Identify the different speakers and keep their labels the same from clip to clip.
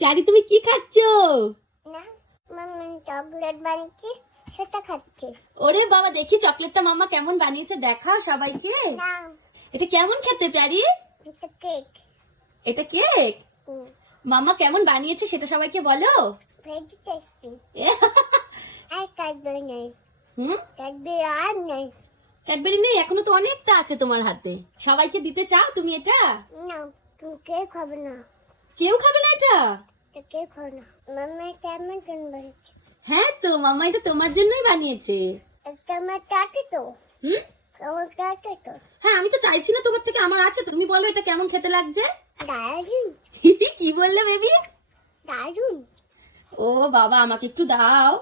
Speaker 1: প্যারি তুমি কি খাচ্ছো?
Speaker 2: না মাম্মা চকলেট বানিয়েছি সেটা খাচ্ছি।
Speaker 1: ওরে বাবা দেখি চকলেটটা মামা কেমন বানিয়েছে দেখা সবাইকে।
Speaker 2: না।
Speaker 1: এটা কেমন খেতে প্যারি?
Speaker 2: এটা কেক
Speaker 1: এটা কেক মামা কেমন বানিয়েছে সেটা সবাইকে বলো।
Speaker 2: টেস্টি আর নেই।
Speaker 1: হুম?
Speaker 2: আর নেই।
Speaker 1: ক্যাডবেরি নেই এখনও তো অনেকটা আছে তোমার হাতে। সবাইকে দিতে চাও তুমি এটা?
Speaker 2: না তুমি খাবে না।
Speaker 1: কেউ খাবে না এটা?
Speaker 2: খাবে না।
Speaker 1: হ্যাঁ তো মামা এটা তোমার জন্যই বানিয়েছে।
Speaker 2: আমার তো?
Speaker 1: হুম?
Speaker 2: আমার চাটে তো?
Speaker 1: হ্যাঁ আমি তো চাইছি না তোমার থেকে আমার আছে। তুমি বলো এটা কেমন খেতে লাগছে? কি বললে বেবি?
Speaker 2: দারুণ
Speaker 1: ও বাবা আমাকে একটু দাও।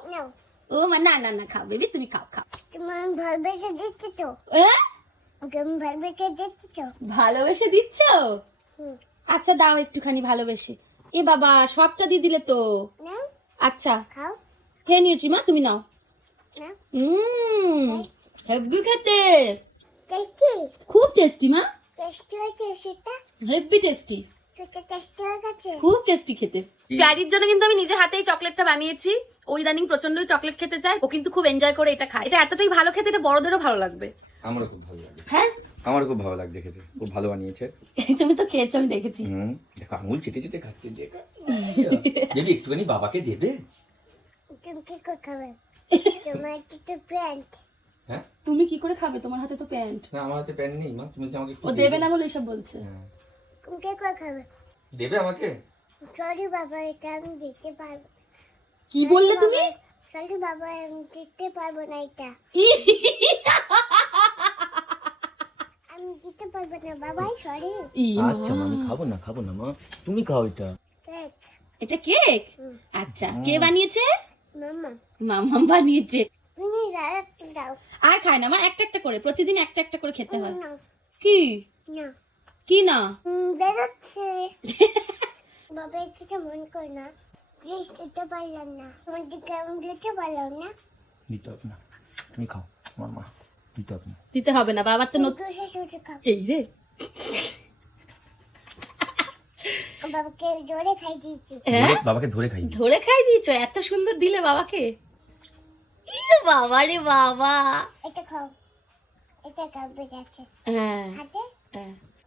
Speaker 1: ও মা না না না খাও বেবি তুমি খাও খাও।
Speaker 2: তোমার ভালোবেসে দিচ্ছি তো। ভালোবেসে দিচ্ছ? হুম।
Speaker 1: আচ্ছা দাও একটুখানি ভালোবেসে। এ বাবা সবটা দিয়ে দিলে তো। আচ্ছা।
Speaker 2: খাও।
Speaker 1: খেয়ে নিয়েছি মা তুমি নাও। হুম হেব্বি খেতে। খুব টেস্টি মা।
Speaker 2: টেস্টি
Speaker 1: হেব্বি টেস্টি। খুব টেস্টি খেতে। প্যারির জন্য কিন্তু আমি নিজে হাতেই চকলেটটা বানিয়েছি। ওই ইদানিং প্রচন্ডই চকলেট খেতে চায়। ও কিন্তু খুব এনজয় করে এটা খায়। এটা এতটাই ভালো খেতে এটা বড়দেরও ভালো লাগবে।
Speaker 3: আমারও খুব ভালো লাগে।
Speaker 1: হ্যাঁ?
Speaker 3: আমারও খুব ভালো লাগছে খেতে খুব ভালো বানিয়েছে।
Speaker 1: তুমি তো খেয়েছো আমি দেখেছি।
Speaker 3: হুম দেখো আঙুল চেটে চেটে খাচ্ছে দেখা দেবী একটুখানি বাবাকে দেবে?
Speaker 2: তুমি কি করে খাবে? তোমার তো প্যান্ট।
Speaker 3: হ্যাঁ?
Speaker 1: তুমি কি করে খাবে? তোমার হাতে তো প্যান্ট।
Speaker 3: না আমার হাতে প্যান নেই মা। তুমি কি আমাকে একটু
Speaker 1: ও দেবে। না বলে এসব বলছে।
Speaker 3: হ্যাঁ।
Speaker 2: তুমি কি করে খাবে?
Speaker 3: দেবে আমাকে?
Speaker 2: সরি বাবা এটা আমি দিতে পারব
Speaker 1: কি বললে তুমি?
Speaker 2: সরি বাবা আমি দিতে পারব না এটা। আমি দিতে পারব না বাবাই সরি
Speaker 3: আচ্ছা আমি খাব না খাব না মা। তুমি খাও এটা।
Speaker 2: কেক
Speaker 1: এটা কেক আচ্ছা কে বানিয়েছে?
Speaker 2: মামা।
Speaker 1: মামাম বানিয়েছে। আর খায় না মা একটা একটা করে প্রতিদিন একটা একটা করে খেতে হয়।
Speaker 2: না।
Speaker 1: কি?
Speaker 2: না।
Speaker 1: কি না?
Speaker 2: বেরোচ্ছে। বাবা এদিকে মন কর না। প্লিজ দিতে পারলাম না। আমার দিকে আমি দিতে পারলাম না।
Speaker 3: দিতে হবে না। তুমি খাও আমার মা। দিতে হবে না।
Speaker 1: দিতে হবে না বাবার তো নতুন এই রে।
Speaker 2: বাবাকে জোরে খাই দিয়েছি।
Speaker 1: হ্যাঁ?
Speaker 3: ধরে- বাবাকে ধরে খাই
Speaker 1: ধরে খাই দিয়েছ এত সুন্দর দিলে বাবাকে? বাবা রে বাবা।
Speaker 2: এটা খাও। এটা খাবে যাচ্ছে
Speaker 1: হ্যাঁ।
Speaker 2: হাতে।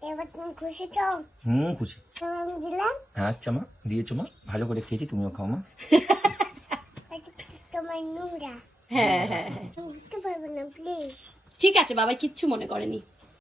Speaker 2: এবার তুমি খুশি তো?
Speaker 3: হুম খুশি।
Speaker 2: আমি দিলাম?
Speaker 3: হ্যাঁ আচ্ছা মা দিয়েছ মা ভালো করে খেয়েছি তুমিও খাও মা।
Speaker 2: তোমার নোংরা।
Speaker 1: হ্যাঁ হ্যাঁ।
Speaker 2: পারব না প্লিজ
Speaker 1: ঠিক আছে বাবা কিচ্ছু মনে করেনি।